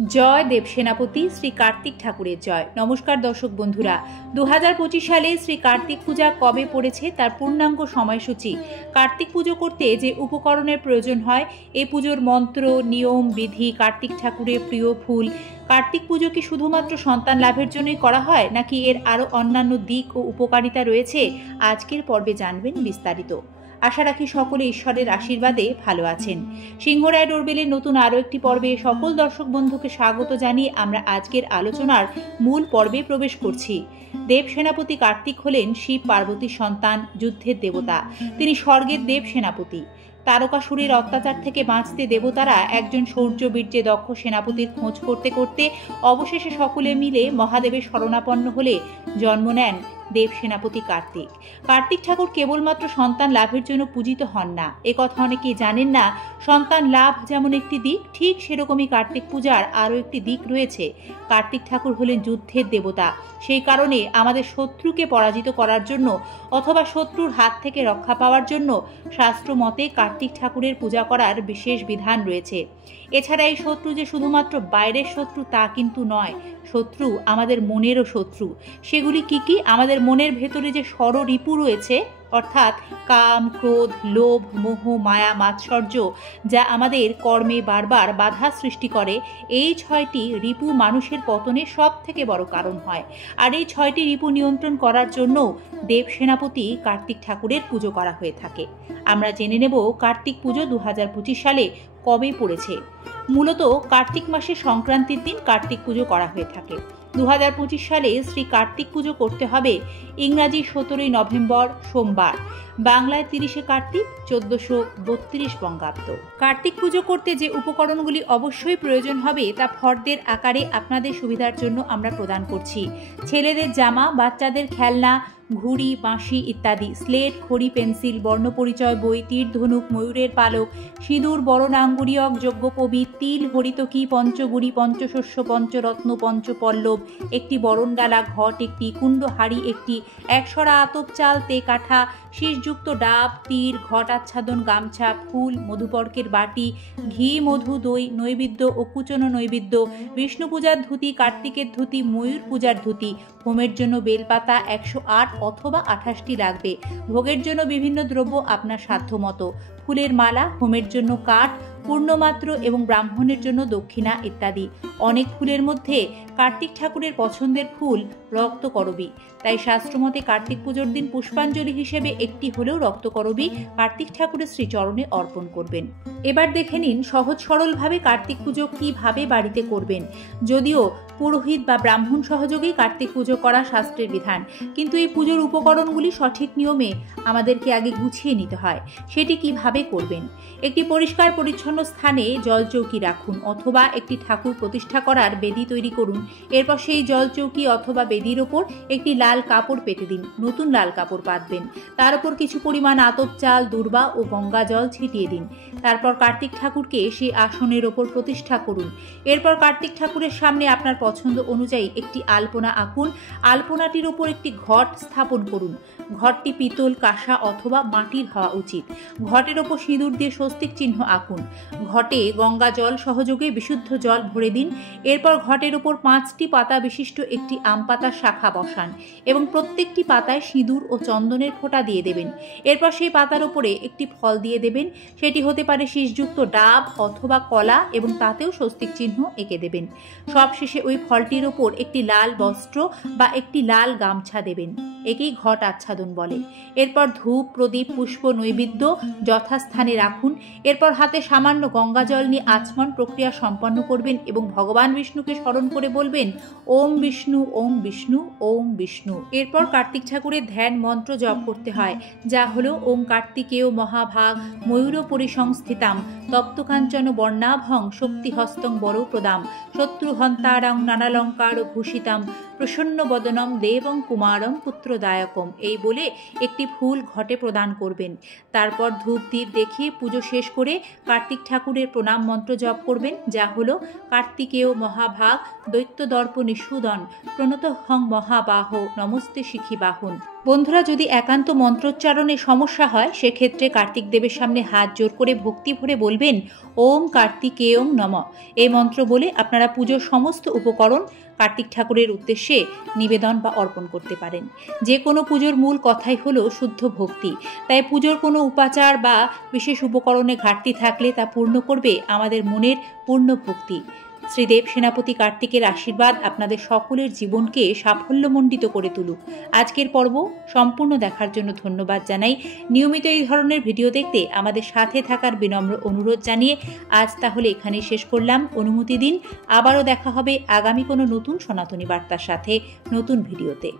জয় দেবসেনাপতি শ্রী কার্তিক ঠাকুরের জয়। নমস্কার দর্শক বন্ধুরা, 2025 সালে শ্রী কার্তিক পূজা কবে পড়েছে তার পূর্ণাঙ্গ সময়সূচি, কার্তিক পুজো করতে যে উপকরণের প্রয়োজন হয়, এই পুজোর মন্ত্র, নিয়ম, বিধি, কার্তিক ঠাকুরের প্রিয় ফুল, কার্তিক পুজো কি শুধুমাত্র সন্তান লাভের জন্যই করা হয় নাকি এর আরও অন্যান্য দিক ও উপকারিতা রয়েছে, আজকের পর্বে জানবেন বিস্তারিত। আশা রাখি সকলে ঈশ্বরের আশীর্বাদে ভালো আছেন। সিংহরায় ডোরবেলের নতুন আরও একটি পর্বে সকল দর্শক বন্ধুকে স্বাগত জানিয়ে আমরা আজকের আলোচনার মূল পর্বে প্রবেশ করছি। দেব সেনাপতি কার্তিক হলেন শিব পার্বতীর সন্তান, যুদ্ধের দেবতা। তিনি স্বর্গের দেব সেনাপতি। তারকাসুরের অত্যাচার থেকে বাঁচতে দেবতারা একজন শৌর্যবীর্যে দক্ষ সেনাপতির খোঁজ করতে করতে অবশেষে সকলে মিলে মহাদেবের শরণাপন্ন হলে জন্ম নেন দেব সেনাপতি কার্তিক। কার্তিক ঠাকুর কেবলমাত্র সন্তান লাভের জন্য পূজিত হন না, একথা অনেকেই জানেন না। সন্তান লাভ যেমন একটি দিক, ঠিক সেরকমই কার্তিক পূজার আরও একটি দিক রয়েছে। কার্তিক ঠাকুর হলেন যুদ্ধের দেবতা। সেই কারণে আমাদের শত্রুকে পরাজিত করার জন্য অথবা শত্রুর হাত থেকে রক্ষা পাওয়ার জন্য শাস্ত্র মতে কার্তিক ঠাকুরের পূজা করার বিশেষ বিধান রয়েছে। এছাড়া এই শত্রু যে শুধুমাত্র বাইরের শত্রু তা কিন্তু নয়, শত্রু আমাদের মনেরও শত্রু। সেগুলি কি কি? আমাদের মনের ভেতরে যে ষড়রিপু রয়েছে, অর্থাৎ কাম, ক্রোধ, লোভ, মোহ, মায়া, মাৎসর্য, যা আমাদের কর্মে বারবার বাধা সৃষ্টি করে, এই 6টি রিপু মানুষের পতনের সব থেকে বড় কারণ হয়। আর এই 6টি রিপু নিয়ন্ত্রণ করার জন্য দেব সেনাপতি কার্তিক ঠাকুরের পুজো করা হয়ে থাকে। আমরা জেনে নেব কার্তিক পুজো 2025 সালে কবে পড়েছে। মূলত কার্তিক মাসের সংক্রান্তির দিন কার্তিক পুজো করা হয়ে থাকে। 2025 সালে শ্রী কার্তিক পুজো করতে হবে ইংরাজি 17ই নভেম্বর সোমবার, বাংলায় 30শে কার্তিক 1432 বঙ্গাব্দ। কার্তিক পুজো করতে যে উপকরণগুলি অবশ্যই প্রয়োজন হবে তা ফর্দের আকারে আপনাদের সুবিধার জন্য আমরা প্রদান করছি। ছেলেদের জামা, বাচ্চাদের খেলনা, ঘুড়ি, বাঁশি ইত্যাদি, স্লেট, খড়ি, পেন্সিল, বর্ণপরিচয় বই, তীর, ধনুক, ময়ূরের পালক, সিঁদুর, বরণ আঙ্গুরিয়ক, যজ্ঞপবি, তিল, হরিতকি, পঞ্চগুড়ি, পঞ্চশস্য, পঞ্চরত্ন, পঞ্চপল্লব, একটি বরণডালা, ঘট একটি, কুণ্ড হাড়ি একটি, একশরা আতপ চাল, তে কাঠা, শীষযুক্ত ডাব, তীর, ঘট আচ্ছাদন, গামছা, ফুল, মধুপর্কের বাটি, ঘি, মধু, দই, নৈবেদ্য ও কুচনো নৈবেদ্য, বিষ্ণু পূজার ধুতি, কার্তিকের ধুতি, ময়ূর পূজার ধুতি, হোমের জন্য বেলপাতা 108 অথবা 28টি লাগবে। ভোগের জন্য বিভিন্ন দ্রব্য আপনার সাধ্যমতো, ফুলের মালা, হোমের জন্য কাঠ, পূর্ণমাত্র এবং ব্রাহ্মণের জন্য দক্ষিণা ইত্যাদি। অনেক ফুলের মধ্যে কার্তিক ঠাকুরের পছন্দের ফুল রক্তকরবী, তাই শাস্ত্রমতে কার্তিক পুজোর দিন পুষ্পাঞ্জলি হিসেবে একটি হলেও রক্তকরবী কার্তিক ঠাকুরের শ্রীচরণে অর্পণ করবেন। এবার দেখে নিন সহজ সরলভাবে কার্তিক পুজো কিভাবে বাড়িতে করবেন। যদিও পুরোহিত বা ব্রাহ্মণ সহযোগেই কার্তিক পুজো করা শাস্ত্রের বিধান, কিন্তু এই পুজোর উপকরণগুলি সঠিক নিয়মে আমাদেরকে আগে গুছিয়ে নিতে হয়। সেটি কিভাবে করবেন? একটি পরিষ্কার পরিচ্ছন্ন স্থানে জলচৌকি রাখুন অথবা একটি ঠাকুর প্রতিষ্ঠা করার বেদি তৈরি করুন। এরপর সেই জলচৌকি অথবা বেদির ওপর একটি লাল কাপড় পেতে দিন, নতুন লাল কাপড় পাতবেন। তার উপর কিছু পরিমাণ আতপ চাল, দূর্বা ও গঙ্গা জল ছিটিয়ে দিন। তারপর কার্তিক ঠাকুরকে সেই আসনের ওপর প্রতিষ্ঠা করুন। এরপর কার্তিক ঠাকুরের সামনে আপনার পছন্দ অনুযায়ী একটি আলপনা আঁকুন। আলপনাটির ওপর একটি ঘট স্থাপন করুন। ঘরটি পিতল, কাঁসা অথবা মাটির হওয়া উচিত। ঘটের ওপর সিঁদুর দিয়ে স্বস্তিক চিহ্ন আঁকুন। ঘটে গঙ্গা জল সহযোগে বিশুদ্ধ জল ভরে দিন। এরপর ঘটের ওপর 5টি পাতা বিশিষ্ট একটি আম পাতার শাখা বসান এবং প্রত্যেকটি পাতায় সিঁদুর ও চন্দনের ফোঁটা দিয়ে দেবেন। এরপর সেই পাতার ওপরে একটি ফল দিয়ে দেবেন। সেটি হতে পারে শীষযুক্ত ডাব অথবা কলা এবং তাতেও স্বস্তিক চিহ্ন এঁকে দেবেন। সবশেষে ওই ফলটির ওপর একটি লাল বস্ত্র বা একটি লাল গামছা দেবেন। একেই ঘট আচ্ছাদন বলে। এরপর ধূপ, প্রদীপ, পুষ্প, নৈবেদ্য যথাস্থানে রাখুন। এরপর হাতে সামান্য গঙ্গা জল নিয়ে আচমন প্রক্রিয়া সম্পন্ন করবেন এবং ভগবান বিষ্ণুকে স্মরণ করে বলবেন ওম বিষ্ণু, ওম বিষ্ণু, ওম বিষ্ণু। এরপর কার্তিক ঠাকুরের ধ্যান মন্ত্র জপ করতে হয়, যা হলো ওম কার্তিকেয় মহাভাগ ময়ূর পরিসংস্থিতাম তপ্তকাঞ্চন বর্ণাভং শক্তিহস্তং বড় প্রদাম শত্রুহন্তারং নানালঙ্কার ভূষিতাম প্রসন্ন বদনম দেবং কুমারং পুত্রদায়কম। এই বলে একটি ফুল ঘটে প্রদান করবেন। তারপর ধূপ দ্বীপ দেখিয়ে পুজো শেষ করে কার্তিক ঠাকুরের প্রণাম মন্ত্র জপ করবেন, যা হলো কার্তিকেয় মহাভাগ দৈত্য দর্প নিষূদন প্রণত হং মহাবাহ নমস্তে শিখি বাহন। বন্ধুরা, যদি একান্ত মন্ত্রোচ্চারণে সমস্যা হয় সেক্ষেত্রে কার্তিক দেবের সামনে হাত জোর করে ভক্তি ভরে বলবেন ওম কার্তিকেয়ং নমঃ। এই মন্ত্র বলে আপনারা পুজোর সমস্ত উপকরণ কার্তিক ঠাকুরের উদ্দেশ্যে নিবেদন বা অর্পণ করতে পারেন। যে কোনো পুজোর মূল কথাই হলো শুদ্ধ ভক্তি, তাই পুজোর কোনো উপাচার বা বিশেষ উপকরণে ঘাটতি থাকলে তা পূর্ণ করবে আমাদের মনের পূর্ণ ভক্তি। শ্রীদেব সেনাপতি কার্তিকের আশীর্বাদ আপনাদের সকলের জীবনকে সাফল্যমণ্ডিত করে তুলুক। আজকের পর্ব সম্পূর্ণ দেখার জন্য ধন্যবাদ জানাই। নিয়মিত এই ধরনের ভিডিও দেখতে আমাদের সাথে থাকার বিনম্র অনুরোধ জানিয়ে আজ তাহলে এখানেই শেষ করলাম। অনুমতি দিন, আবারও দেখা হবে আগামী কোনো নতুন সনাতনী বার্তার সাথে নতুন ভিডিওতে।